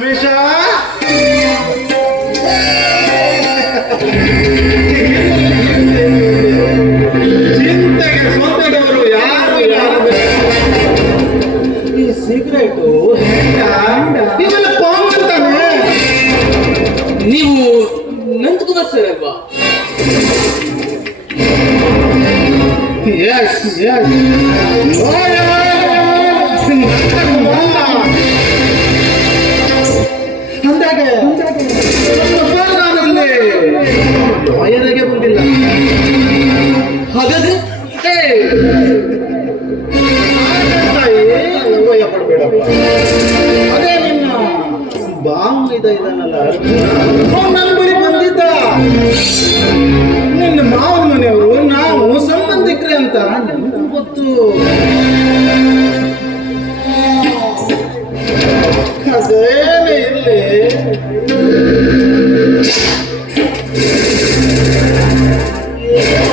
ರಮೇಶ ಚಿಂತೆಗೆ ಸೊಂದದವರು ಯಾರು ಈ ಸಿಗರೇಟು ಇವೆಲ್ಲ ಪಾಂತಾನೆ. ನೀವು ನಂತುಕುಮಾರ್ ಸರ್ ಅಲ್ವಾ? ಎಸ್ ಅಂದಾಗೆ ಲಾಯರಿಗೆ ಬಂದಿಲ್ಲ. ಹಾಗಾದ್ರೆ ಪಡಬೇಡಪ್ಪ. ಅದೇ ನಿನ್ನ ಬಾಂಗ್ ಇದನ್ನಲ್ಲ ನನ್ನ ಬಳಿ ಬಂದಿದ್ದ. ನಿನ್ನ ಮಾವನ ಮನೆಯವರು ನಾವು ಸಂಬಂಧಿಕರೇ ಅಂತ ನನಗೂ ಗೊತ್ತು. ಅದೇನೇ ಇರಲಿ,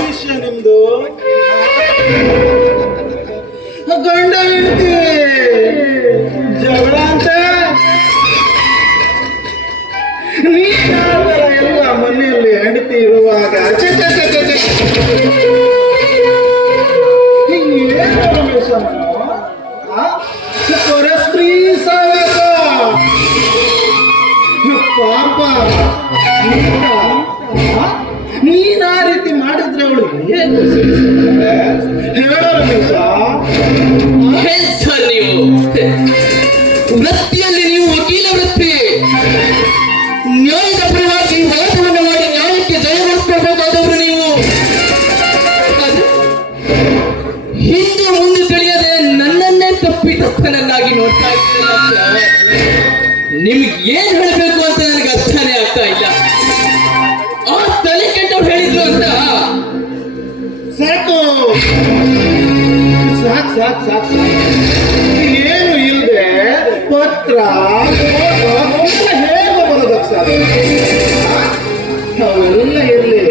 ವಿಷಯ ನಿಮ್ದು ಗಂಡ ಹೆಂಡತಿ ಜಗಳ ಅಂತ ಎಲ್ಲ ಮನೆಯಲ್ಲಿ ಹೆಂಡತಿ ಇರುವಾಗ ಪರಸ್ತ್ರೀ ಸಹವಾಸ ಪಾಪ. ನೀನ್ ಆ ರೀತಿ ಮಾಡಿದ್ರೆ ಅವಳು ಹೇಗೆ ಹೇಳೋ ರಮೇಶ? ಸರ್, ನೀವು ವೃತ್ತಿಯಲ್ಲಿ ನೀವು ವಕೀಲ ವೃತ್ತಿ, ನ್ಯಾಯದ ಪರವಾಗಿ ಹೋರಾಟವನ್ನು ಮಾಡಿ ನ್ಯಾಯಕ್ಕೆ ಜಯಗೊಳಿಸಬೇಕಾದವರು ನೀವು. ಹಿಂದೆ ಮುಂದೆ ತಿಳಿಯದೆ ನನ್ನನ್ನೇ ತಪ್ಪಿತಸ್ಥನನ್ನಾಗಿ ನೋಡ್ತಾ ಇದ್ದೀರಲ್ಲ ಸರ್. ನಿಮ್ಗೆ ಏನ್ ಹೇಳಬೇಕು ಅಂತ ನನಗೆ ಅರ್ಥನೇ ಆಗ್ತಾ ಇಲ್ಲ. ಆ ತಲೆ ಕೆಟ್ಟವ್ರು ಹೇಳಿದ್ರು ಅಂತ ಸಾಕು ಸಾಕು ಸಾಕು ಸಾಕು ಏನು ಇಲ್ಲದೆ ಪತ್ರ ಹೇಗೆ ಬರೋದಕ್ಕೆ ಸಾಧ್ಯ? ಅವೆಲ್ಲ ಇರಲಿ,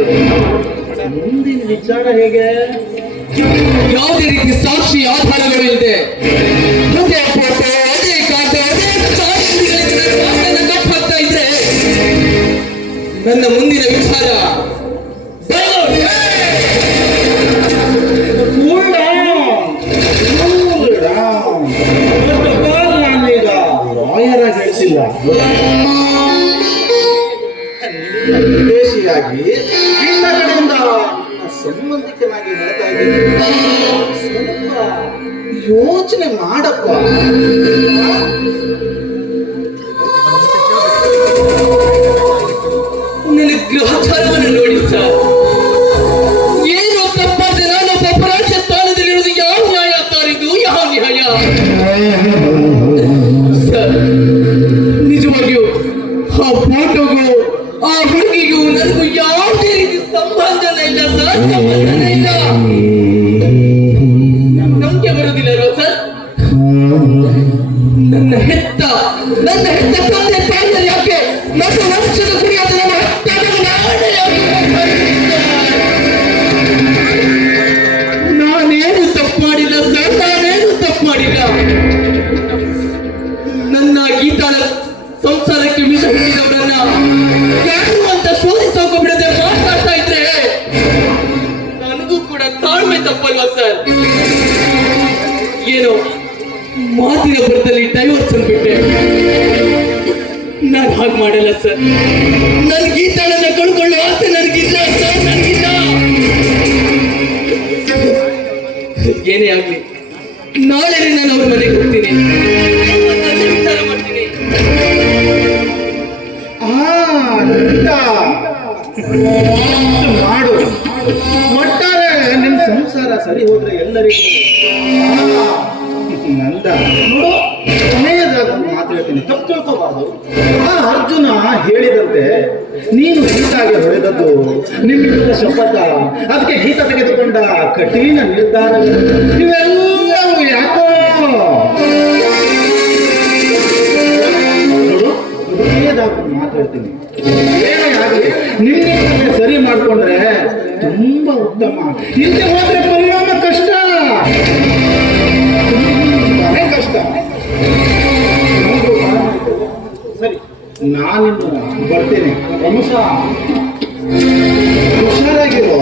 ಮುಂದಿನ ವಿಚಾರ ಹೇಗೆ? ಯಾವುದೇ ರೀತಿ ಸಾಕ್ಷಿ ಆಧಾರಗಳು ಇಲ್ಲದೆ ಅದೇ ಫೋಟೋ, ಅದೇ ಕಾಟ, ಅದೇ ಸಾಕ್ಷಿಗಳಿಂದ ಕಟ್ ಹಾಕ್ತಾ ಇದ್ರೆ ನನ್ನ ಮುಂದಿನ ವಿಚಾರ ನಾನೀಗ ಲಾಯರ್ ಆಗಿ ಹೇಳಿಸಿಲ್ಲ, ವಿದೇಶಿಯಾಗಿ ಇಂಥ ಕಡೆಯಿಂದ ಸಂಬಂಧಿಕನಾಗಿ ಹೇಳ್ತಾ ಇದ್ದೀನಿ. ಸ್ವಲ್ಪ ಯೋಚನೆ ಮಾಡಪ್ಪ. ನನ್ನ ಗ್ರಹಚಾರವನ್ನು ನೋಡಿ ಸರ್. ಏನು ತಪ್ಪಾದ ನಾನೊಬ್ಬ ಅಪರಾಧ ಸ್ಥಾನದಲ್ಲಿರುವುದು ಯಾವ ನ್ಯಾಯ ಸರ್? ಇದು ಯಾವ ನ್ಯಾಯ ಸರ್? ನಿಜವಾಗಿಯೂ ಆ ಫೋಟೋಗೂ ಆ ಹುಡುಗಿಗೂ ನನಗೂ ಯಾವುದೇ ರೀತಿ ಸಂಬಂಧನೇ ಇಲ್ಲ ಸರ್, ಸಂಬಂಧನೇ ಇಲ್ಲ. ನಂಬಿಕೆ ಬರುವುದಿಲ್ಲ ಸರ್. ನನ್ನ ಹೆತ್ತ ತಂದೆ ತಾಯಿಯಲ್ಲಿ ಯಾಕೆ ನನ್ನ ವಂಶದ ಕುರಿಯಾದ ನನ್ನ ನಾನೇನು ತಪ್ಪು ಮಾಡಿಲ್ಲ ಸರ್, ನಾನೇನು ತಪ್ಪು ಮಾಡಿಲ್ಲ. ನನ್ನ ಗೀತಾಳ ಸಂಸಾರಕ್ಕೆ ವಿಷ ಹುಟ್ಟಿದವರನ್ನ ಯಾರು ಅಂತ ಶೋಧಿಸೋಕೆ ಬಿಡದೆ ಮಾತಾಡ್ತಾ ಇದ್ರೆ ನನಗೂ ಕೂಡ ತಾಳ್ಮೆ ತಪ್ಪಲ್ವಾ ಸರ್? ಏನೋ ಮಾತಿನ ಬರದಲ್ಲಿ ಡೈವರ್ಸ್ ಅಂದ್ಬಿಟ್ಟೆ. ನಾನು ಹಾಗೆ ಮಾಡಲ್ಲ ಸರ್. ನನ್ನ ಗೀತಾಳನ್ನ ಕಳ್ಕೊಳ್ಳೋ ಆಸೆ ನನಗಿಲ್ಲ ಸರ್, ನನಗಿಲ್ಲ. ಏನೇ ಆಗ್ಲಿ, ನಾಳೆ ನಾನು ಅವ್ರ ಮನೆಗೆ ಹೋಗ್ತೀನಿ, ವಿಚಾರ ಮಾಡ್ತೀನಿ. ಮಾಡು, ಒಟ್ಟಾರೆ ನಿಮ್ ಸಂಸಾರ ಸರಿ ಹೋದ್ರೆ ಎಲ್ಲರಿಗೂ ನಂದ. ನೋಡು, ಕೊನೆಯದಾಗ ಮಾತು ಹೇಳ್ತೀನಿ, ತಪ್ಪು ತಿಳ್ಕೋಬಾರ್ದು. ಆ ಅರ್ಜುನ ಹೇಳಿದಂತೆ ನೀನು ಗೀತಾಗೆ ಹೊಡೆದದ್ದು ನಿಮ್ಮಿಬ್ಬರ ಶಪಥ, ಅದಕ್ಕೆ ಗೀತ ತೆಗೆದುಕೊಂಡ ಕಠಿಣ ನಿರ್ಧಾರ, ಇವೆಲ್ಲವೂ ಯಾಕೋ ನೋಡು, ಕೊನೆಯದಾಗ ಮಾತು ಹೇಳ್ತೀನಿ, ಏನೇ ಆಗಲಿ ನಿನ್ನೆ ಸರಿ ಮಾಡ್ಕೊಂಡ್ರೆ ತುಂಬಾ ಉತ್ತಮ. ಹಿಂದೆ ಹೋದ್ರೆ ಪರಿಣಾಮ ಕಷ್ಟ, ತುಂಬಾನೇ ಕಷ್ಟ. ಸರಿ ನಾನಿನ್ನು ಬರ್ತೇನೆ ರಮೇಶ ಹುಷಾರಾಗಿರೋ